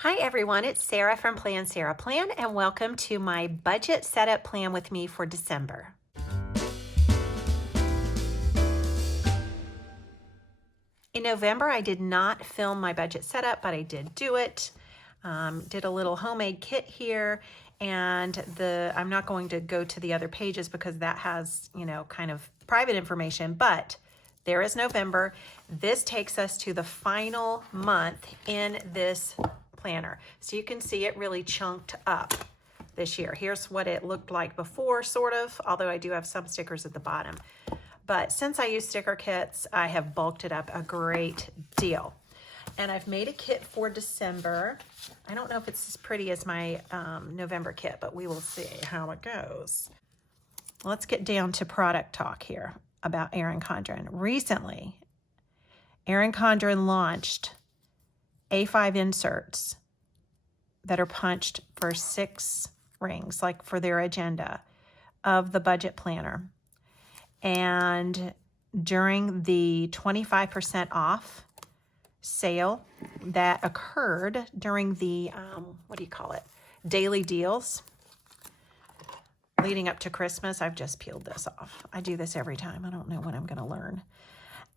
Hi everyone, it's Sarah from Plan Sarah Plan and welcome to my budget setup plan with me for December. In November, I did not film my budget setup, but I did do it. Did a little homemade kit here, and I'm not going to go to the other pages because that has, kind of private information, but there is November. This takes us to the final month in this planner. So you can see it really chunked up this year. Here's what it looked like before, sort of, although I do have some stickers at the bottom. But since I use sticker kits, I have bulked it up a great deal. And I've made a kit for December. I don't know if it's as pretty as my November kit, but we will see how it goes. Let's get down to product talk here about Erin Condren. Recently, Erin Condren launched A5 inserts that are punched for 6 rings, like for their agenda of the budget planner. And during the 25% off sale that occurred during the, daily deals leading up to Christmas, I've just peeled this off. I do this every time. I don't know when I'm going to learn.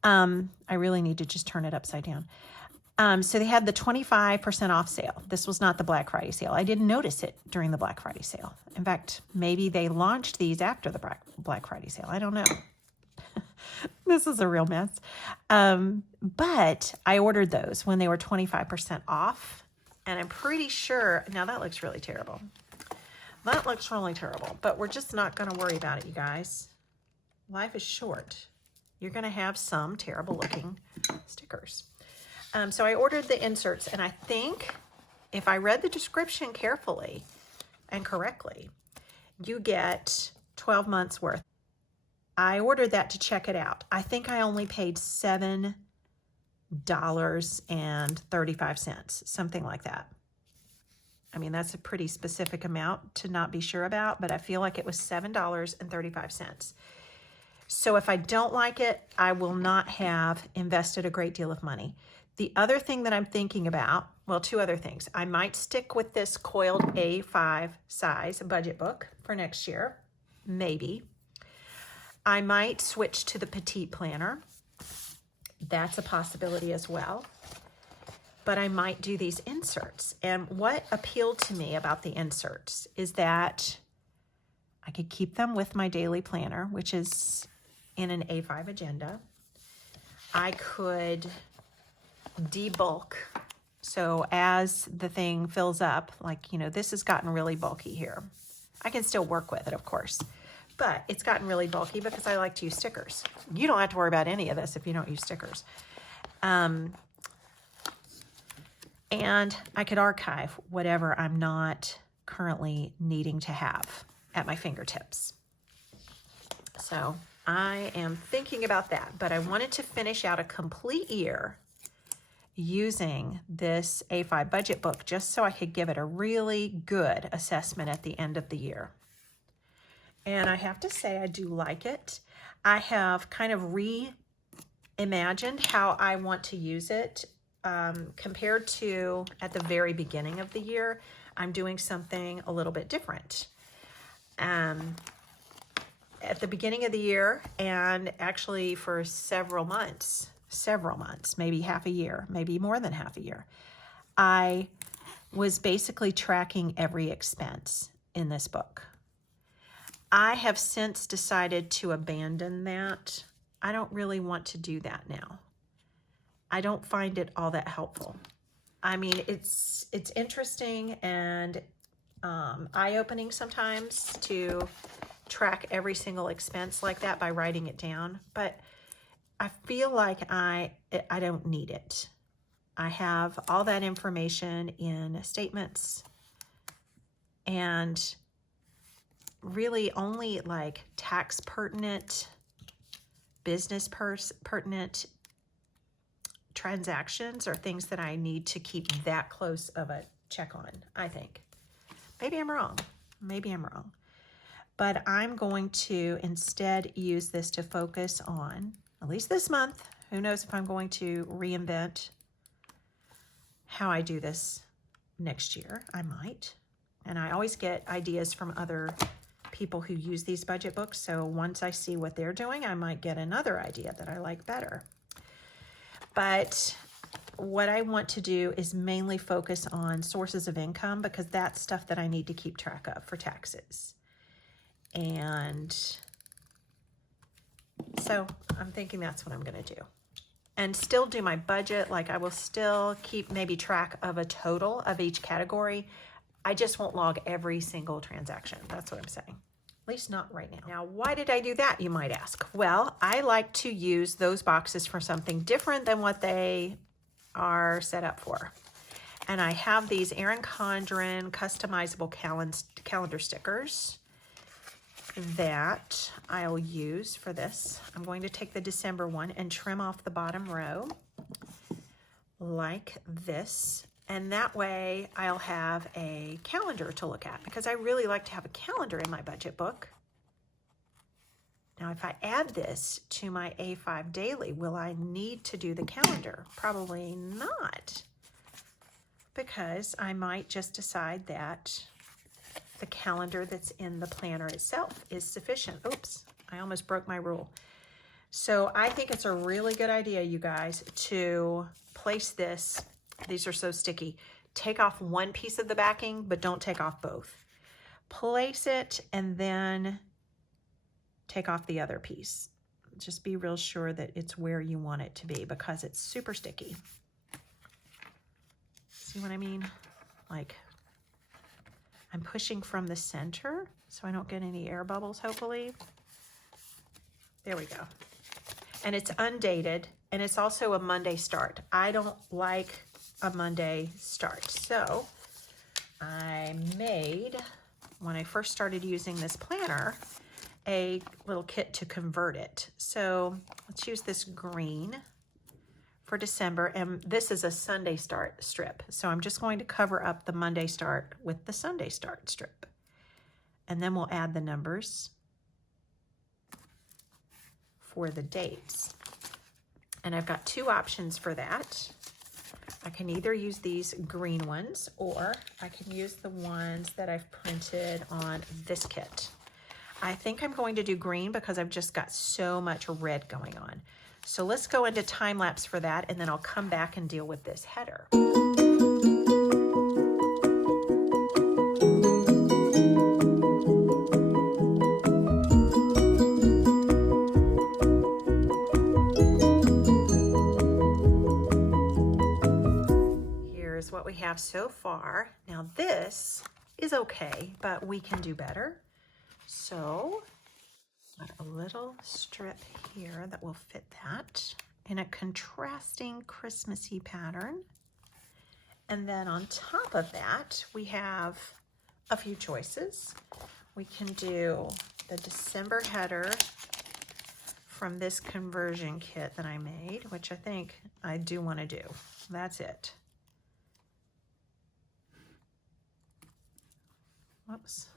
I really need to just turn it upside down. So they had the 25% off sale. This was not the Black Friday sale. I didn't notice it during the Black Friday sale. In fact, maybe they launched these after the Black Friday sale. I don't know. This is a real mess. But I ordered those when they were 25% off. And I'm pretty sure, now that looks really terrible. That looks really terrible, but we're just not going to worry about it, you guys. Life is short. You're going to have some terrible looking stickers. So I ordered the inserts, and I think if I read the description carefully and correctly, you get 12 months worth. I ordered that to check it out. I think I only paid $7.35, something like that. I mean, that's a pretty specific amount to not be sure about, but I feel like it was $7.35. So if I don't like it, I will not have invested a great deal of money. The other thing that I'm thinking about, well, 2 other things. I might stick with this coiled A5 size budget book for next year, maybe. I might switch to the petite planner. That's a possibility as well. But I might do these inserts. And what appealed to me about the inserts is that I could keep them with my daily planner, which is in an A5 agenda. I could debulk. So as the thing fills up, like, this has gotten really bulky here. I can still work with it, of course, but it's gotten really bulky because I like to use stickers. You don't have to worry about any of this if you don't use stickers. And I could archive whatever I'm not currently needing to have at my fingertips. So I am thinking about that, but I wanted to finish out a complete year using this A5 budget book just so I could give it a really good assessment at the end of the year. And I have to say I do like it. I have kind of reimagined how I want to use it compared to at the very beginning of the year. I'm doing something a little bit different. At the beginning of the year, and actually for several months, maybe half a year, maybe more than half a year, I was basically tracking every expense in this book. I have since decided to abandon that. I don't really want to do that now. I don't find it all that helpful. I mean, it's interesting and eye-opening sometimes to track every single expense like that by writing it down, but I feel like I don't need it. I have all that information in statements and really only like tax pertinent, business pertinent transactions or things that I need to keep that close of a check on, I think. Maybe I'm wrong. But I'm going to instead use this to focus on, at least this month, who knows if I'm going to reinvent how I do this next year. I might. And I always get ideas from other people who use these budget books. So once I see what they're doing, I might get another idea that I like better. But what I want to do is mainly focus on sources of income, because that's stuff that I need to keep track of for taxes. And so I'm thinking that's what I'm going to do. And still do my budget. Like, I will still keep maybe track of a total of each category. I just won't log every single transaction. That's what I'm saying. At least not right now. Now, why did I do that, you might ask? Well, I like to use those boxes for something different than what they are set up for. And I have these Erin Condren customizable calendar stickers that I'll use for this. I'm going to take the December one and trim off the bottom row like this. And that way I'll have a calendar to look at, because I really like to have a calendar in my budget book. Now, if I add this to my A5 daily, will I need to do the calendar? Probably not, because I might just decide that the calendar that's in the planner itself is sufficient. Oops, I almost broke my rule. So I think it's a really good idea, you guys, to place this. These are so sticky. Take off one piece of the backing, but don't take off both. Place it and then take off the other piece. Just be real sure that it's where you want it to be, because it's super sticky. See what I mean? Like, I'm pushing from the center so I don't get any air bubbles, hopefully. There we go. And it's undated, and it's also a Monday start. I don't like a Monday start. So I made, when I first started using this planner, a little kit to convert it. So let's use this green for December, and this is a Sunday start strip. So I'm just going to cover up the Monday start with the Sunday start strip. And then we'll add the numbers for the dates. And I've got two options for that. I can either use these green ones, or I can use the ones that I've printed on this kit. I think I'm going to do green because I've just got so much red going on. So let's go into time lapse for that, and then I'll come back and deal with this header. Here's what we have so far. Now this is okay, but we can do better. So got a little strip here that will fit that in a contrasting Christmassy pattern. And then on top of that, we have a few choices. We can do the December header from this conversion kit that I made, which I think I do want to do. That's it. Whoops,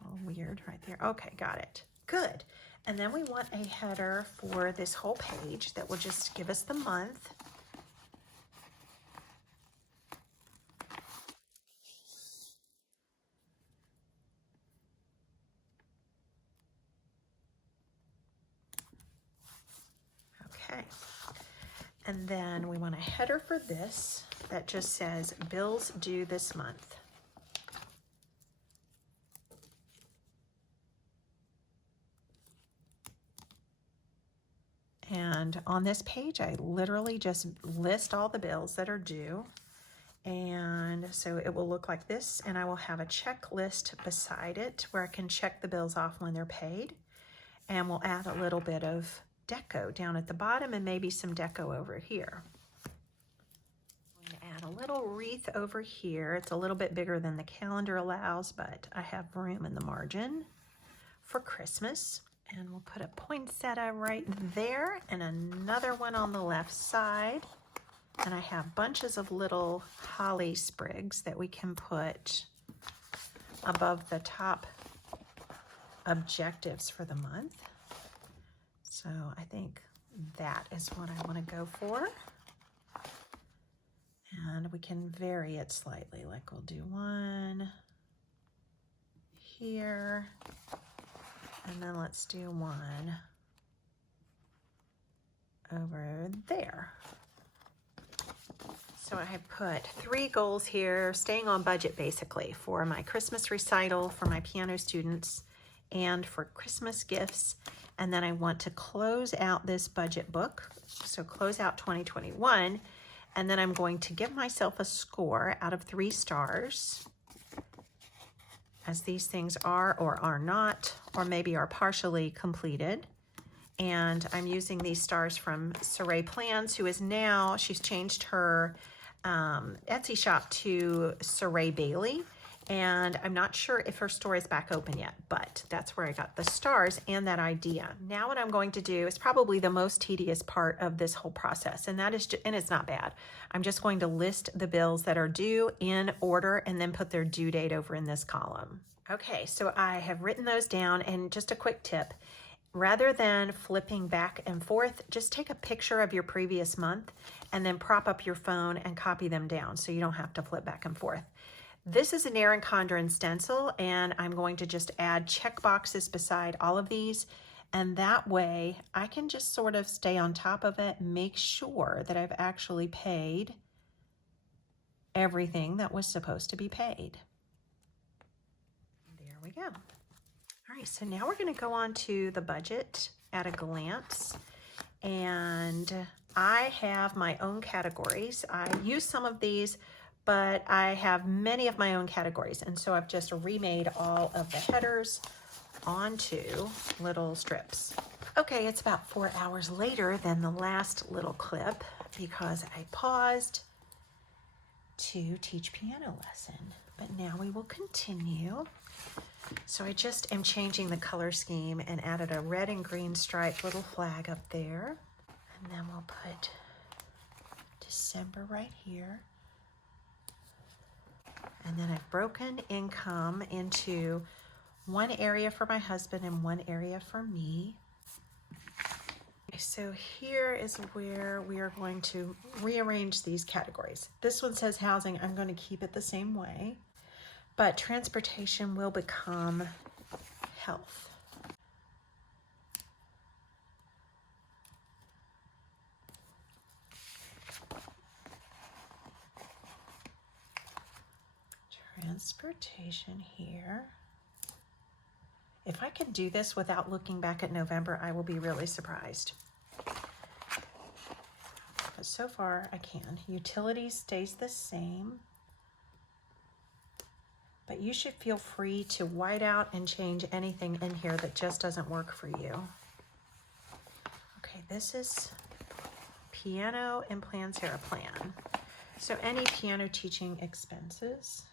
a little weird right there. Okay, got it. Good. And then we want a header for this whole page that will just give us the month. Okay. And then we want a header for this that just says bills due this month. And on this page, I literally just list all the bills that are due. And so it will look like this, and I will have a checklist beside it where I can check the bills off when they're paid. And we'll add a little bit of deco down at the bottom and maybe some deco over here. I'm going to add a little wreath over here. It's a little bit bigger than the calendar allows, but I have room in the margin for Christmas. And we'll put a poinsettia right there and another one on the left side. And I have bunches of little holly sprigs that we can put above the top objectives for the month. So I think that is what I want to go for. And we can vary it slightly, like we'll do one here, and then let's do one over there. So I have put 3 goals here, staying on budget basically, for my Christmas recital, for my piano students, and for Christmas gifts. And then I want to close out this budget book, so close out 2021, and then I'm going to give myself a score out of 3 stars, as these things are or are not, or maybe are partially completed. And I'm using these stars from Saray Plans, who is now, she's changed her Etsy shop to Saray Bailey. And I'm not sure if her store is back open yet, but that's where I got the stars and that idea. Now what I'm going to do is probably the most tedious part of this whole process, and that is, and it's not bad. I'm just going to list the bills that are due in order and then put their due date over in this column. Okay, so I have written those down, and just a quick tip. Rather than flipping back and forth, just take a picture of your previous month and then prop up your phone and copy them down so you don't have to flip back and forth. This is an Erin Condren stencil, and I'm going to just add check boxes beside all of these, and that way I can just sort of stay on top of it, make sure that I've actually paid everything that was supposed to be paid. There we go. All right, so now we're going to go on to the budget at a glance, and I have my own categories. I use some of these, but I have many of my own categories, and so I've just remade all of the headers onto little strips. Okay, it's about 4 hours later than the last little clip because I paused to teach piano lesson, but now we will continue. So I just am changing the color scheme and added a red and green striped little flag up there. And then we'll put December right here. And then I've broken income into one area for my husband and one area for me. So here is where we are going to rearrange these categories. This one says housing. I'm going to keep it the same way, but transportation will become health. Transportation here. If I can do this without looking back at November, I will be really surprised. But so far I can. Utilities stays the same, but you should feel free to white out and change anything in here that just doesn't work for you. Okay, this is piano and Plan Sarah plan. So any piano teaching expenses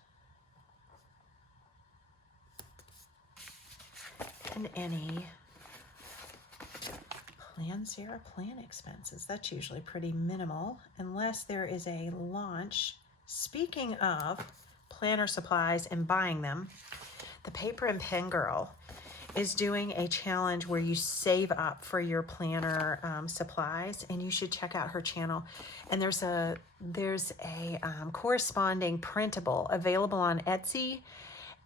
and any Plan Sarah plan expenses. That's usually pretty minimal unless there is a launch. Speaking of planner supplies and buying them, the Paper and Pen Girl is doing a challenge where you save up for your planner supplies, and you should check out her channel. And there's a corresponding printable available on Etsy,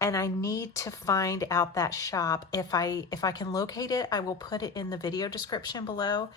and I need to find out that shop. If I can locate it, I will put it in the video description below.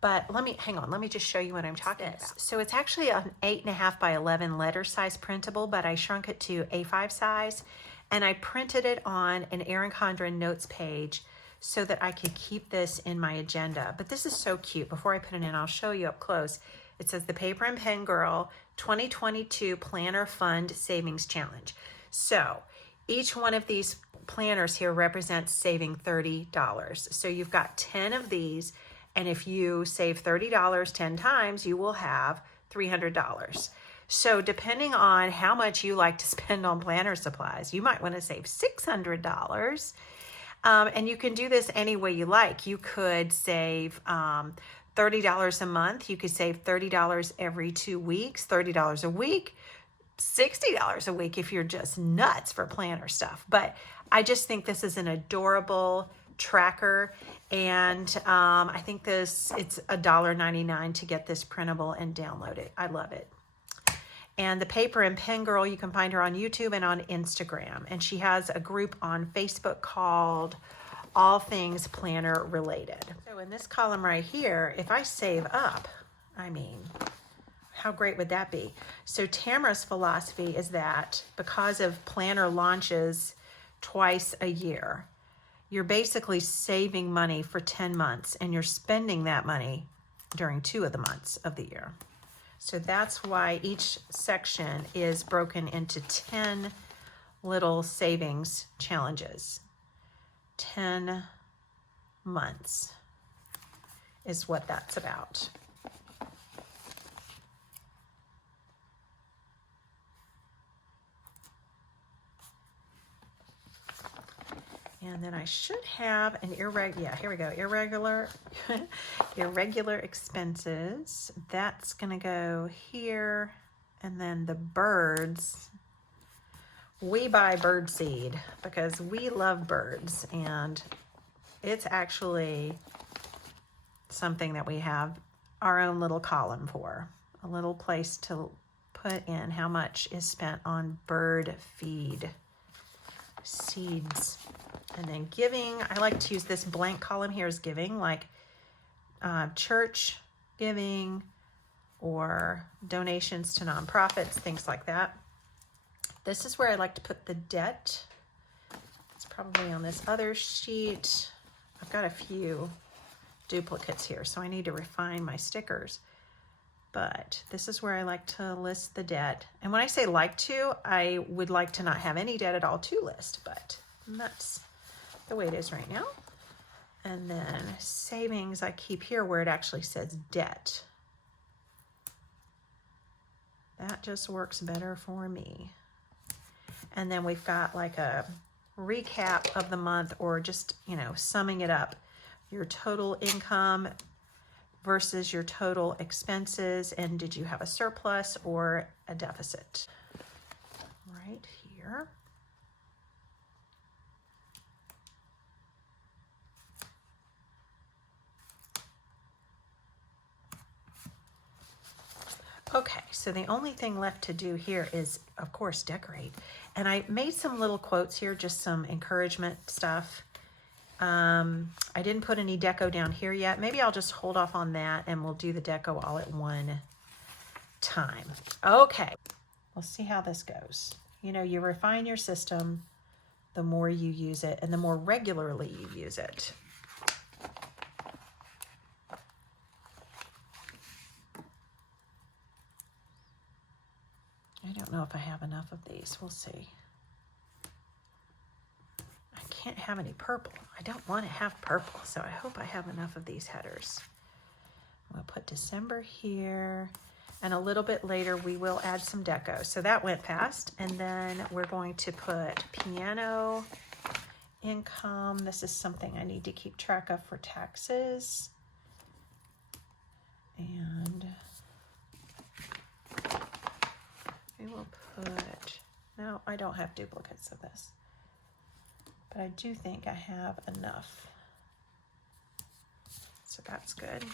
But hang on, let me just show you what I'm talking about. So it's actually an 8.5 by 11 letter size printable, but I shrunk it to A5 size, and I printed it on an Erin Condren notes page so that I could keep this in my agenda. But this is so cute. Before I put it in, I'll show you up close. It says the Paper and Pen Girl 2022 Planner Fund Savings Challenge. So each one of these planners here represents saving $30. So you've got 10 of these, and if you save $30 10 times, you will have $300. So depending on how much you like to spend on planner supplies, you might want to save $600. And you can do this any way you like. You could save $30 a month. You could save $30 every 2 weeks, $30 a week, $60 a week if you're just nuts for planner stuff. But I just think this is an adorable tracker, and I think it's $1.99 to get this printable and download it. I love it. And the Paper and Pen Girl, you can find her on YouTube and on Instagram. And she has a group on Facebook called All Things Planner Related. So in this column right here, if I save up, I mean, how great would that be? So Tamara's philosophy is that because of planner launches twice a year, you're basically saving money for 10 months and you're spending that money during 2 of the months of the year. So that's why each section is broken into 10 little savings challenges. 10 months is what that's about. And then I should have an irregular expenses. That's gonna go here. And then the birds, we buy bird seed because we love birds, and it's actually something that we have our own little column for, a little place to put in how much is spent on bird feed, seeds. And then giving, I like to use this blank column here as giving, like church giving or donations to nonprofits, things like that. This is where I like to put the debt. It's probably on this other sheet. I've got a few duplicates here, so I need to refine my stickers. But this is where I like to list the debt. And when I say like to, I would like to not have any debt at all to list, but that's the way it is right now. And then savings I keep here where it actually says debt. That just works better for me. And then we've got like a recap of the month, or just, you know, summing it up. Your total income versus your total expenses, and did you have a surplus or a deficit? Right here. Okay, so the only thing left to do here is, of course, decorate. And I made some little quotes here, just some encouragement stuff. I didn't put any deco down here yet. Maybe I'll just hold off on that and we'll do the deco all at one time. Okay, we'll see how this goes. You know, you refine your system the more you use it and the more regularly you use it. I don't know if I have enough of these. We'll see. I can't have any purple. I don't want to have purple, so I hope I have enough of these headers. I'm going to put December here, and a little bit later we will add some deco. So that went fast, and then we're going to put piano income. This is something I need to keep track of for taxes. And we will put, no, I don't have duplicates of this, but I do think I have enough. So that's good.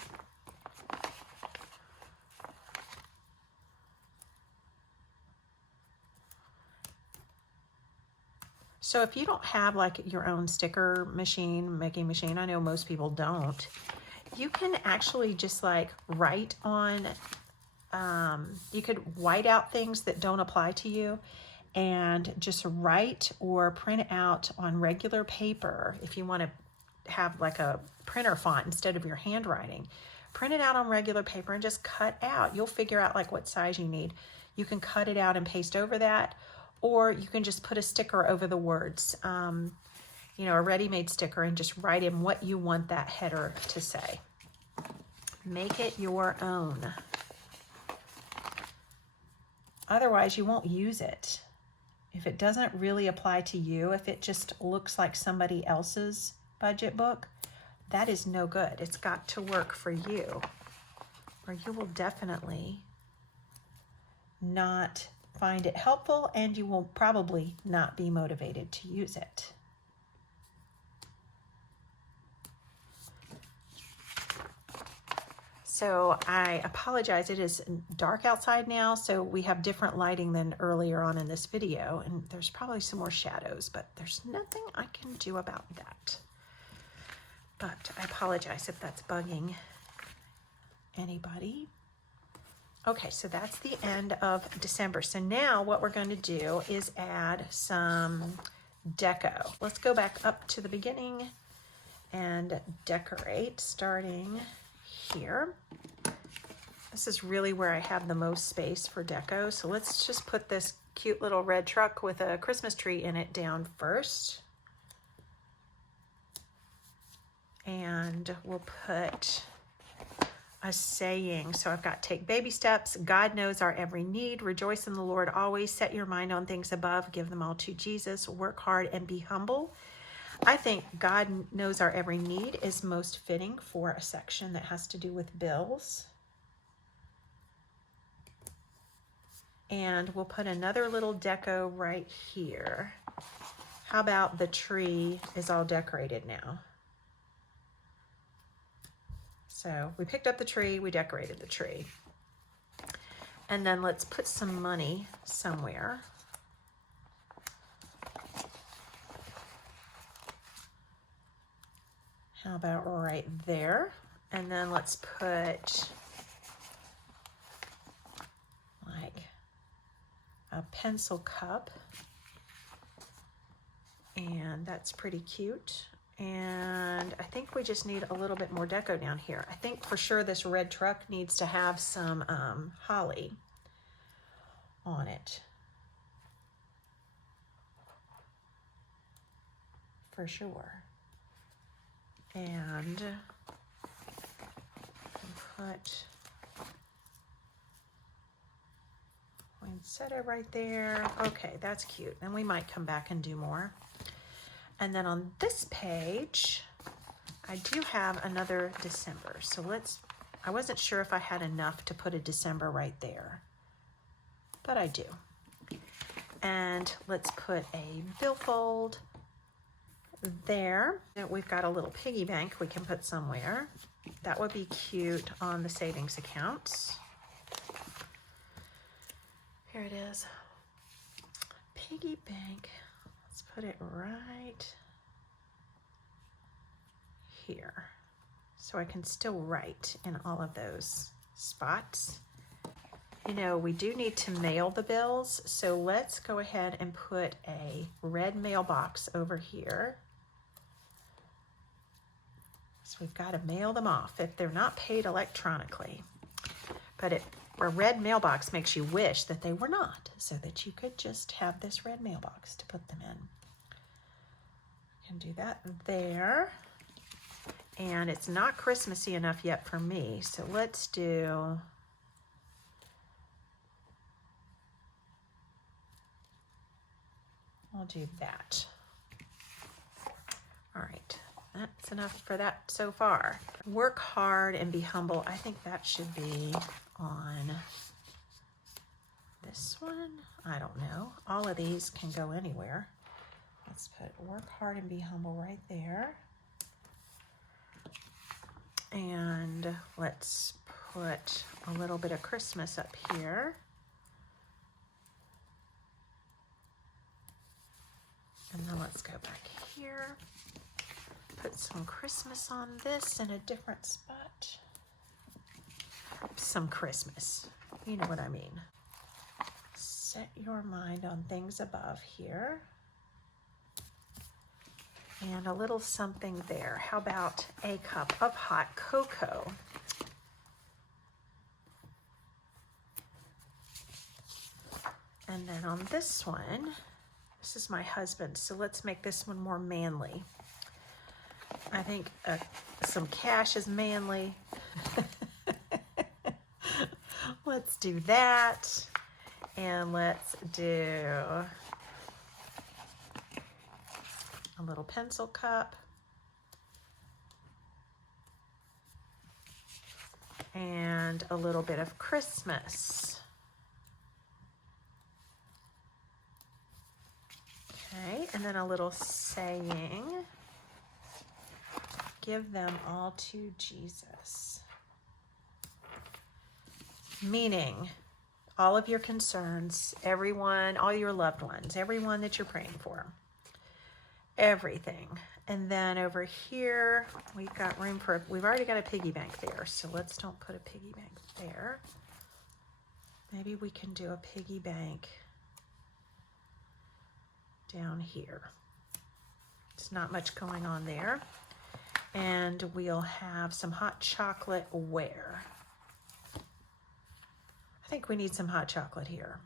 So if you don't have like your own sticker machine, making machine, I know most people don't, you can actually just like write on, you could white out things that don't apply to you and just write or print out on regular paper. If you want to have like a printer font instead of your handwriting, print it out on regular paper and just cut out. You'll figure out like what size you need. You can cut it out and paste over that, or you can just put a sticker over the words, you know, a ready-made sticker, and just write in what you want that header to say. Make it your own. Otherwise, you won't use it. If it doesn't really apply to you, if it just looks like somebody else's budget book, that is no good. It's got to work for you, or you will definitely not find it helpful, and you will probably not be motivated to use it. So I apologize, it is dark outside now, so we have different lighting than earlier on in this video, and there's probably some more shadows, but there's nothing I can do about that. But I apologize if that's bugging anybody. Okay, so that's the end of December. So now what we're going to do is add some deco. Let's go back up to the beginning and decorate, starting here. This is really where I have the most space for deco. So let's just put this cute little red truck with a Christmas tree in it down first. And we'll put a saying. So I've got take baby steps. God knows our every need. Rejoice in the Lord always. Set your mind on things above. Give them all to Jesus. Work hard and be humble. I think God knows our every need is most fitting for a section that has to do with bills. And we'll put another little deco right here. How about the tree is all decorated now? So we picked up the tree, we decorated the tree. And then let's put some money somewhere. How about right there? And then let's put like a pencil cup. And that's pretty cute. And I think we just need a little bit more deco down here. I think for sure this red truck needs to have some holly on it. For sure. And put poinsettia right there. Okay, that's cute. And we might come back and do more. And then on this page, I do have another December. So I wasn't sure if I had enough to put a December right there, but I do. And let's put a billfold there. We've got a little piggy bank we can put somewhere. That would be cute on the savings accounts. Here it is. Piggy bank. Let's put it right here so I can still write in all of those spots. You know, we do need to mail the bills, so let's go ahead and put a red mailbox over here. So we've got to mail them off if they're not paid electronically. But a red mailbox makes you wish that they were not, so that you could just have this red mailbox to put them in. Can do that there. And it's not Christmassy enough yet for me, so let's do I'll do that. All right, that's enough for that so far. Work hard and be humble. I think that should be on this one. I don't know. All of these can go anywhere. Let's put work hard and be humble right there. And let's put a little bit of Christmas up here. And then let's go back here. Put some Christmas on this in a different spot. Some Christmas. You know what I mean. Set your mind on things above here. And a little something there. How about a cup of hot cocoa? And then on this one, this is my husband, so let's make this one more manly. I think some cash is manly. Let's do that. And let's do a little pencil cup. And a little bit of Christmas. Okay, and then a little saying, give them all to Jesus. meaning all of your concerns, everyone, all your loved ones, everyone that you're praying for, everything. And then over here, we've got room for, we've already got a piggy bank there, so let's don't put a piggy bank there. Maybe we can do a piggy bank down here. It's not much going on there. And we'll have some hot chocolate where? I think we need some hot chocolate here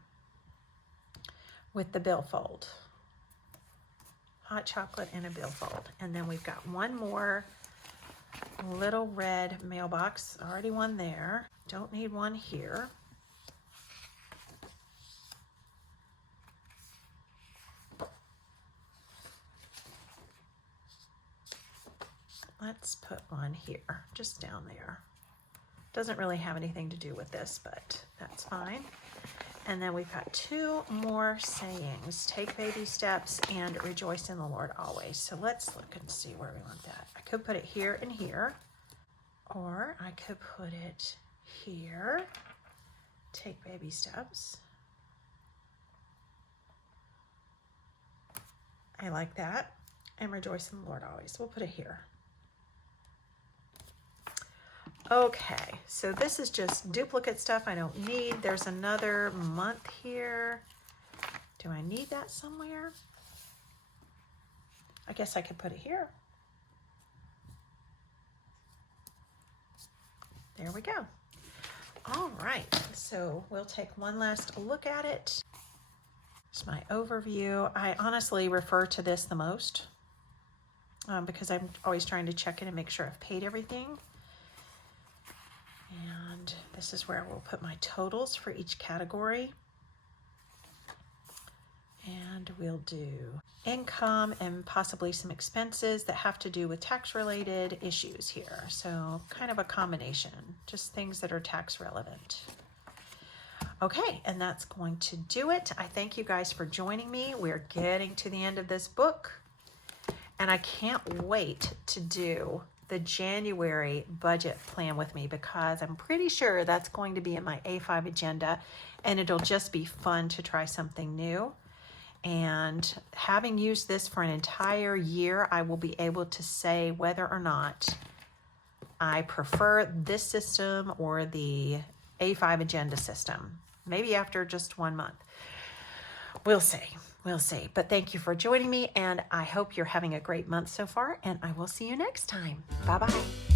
with the billfold. Hot chocolate and a billfold. And then we've got one more little red mailbox, already one there. Don't need one here. Let's put one here, just down there. Doesn't really have anything to do with this, but that's fine. And then we've got two more sayings, take baby steps and rejoice in the Lord always. So let's look and see where we want that. I could put it here and here, or I could put it here, take baby steps. I like that. And rejoice in the Lord always. We'll put it here. Okay, so this is just duplicate stuff I don't need. There's another month here. Do I need that somewhere? I guess I could put it here. There we go. All right, so we'll take one last look at it. It's my overview. I honestly refer to this the most because I'm always trying to check it and make sure I've paid everything. And this is where we'll put my totals for each category. And we'll do income and possibly some expenses that have to do with tax related issues here. So kind of a combination, just things that are tax relevant. Okay, and that's going to do it. I thank you guys for joining me. We're getting to the end of this book, and I can't wait to do the January budget plan with me because I'm pretty sure that's going to be in my A5 agenda, and it'll just be fun to try something new. And having used this for an entire year, I will be able to say whether or not I prefer this system or the A5 agenda system. Maybe after just 1 month. We'll see. We'll see. But thank you for joining me, and I hope you're having a great month so far, and I will see you next time. Bye-bye.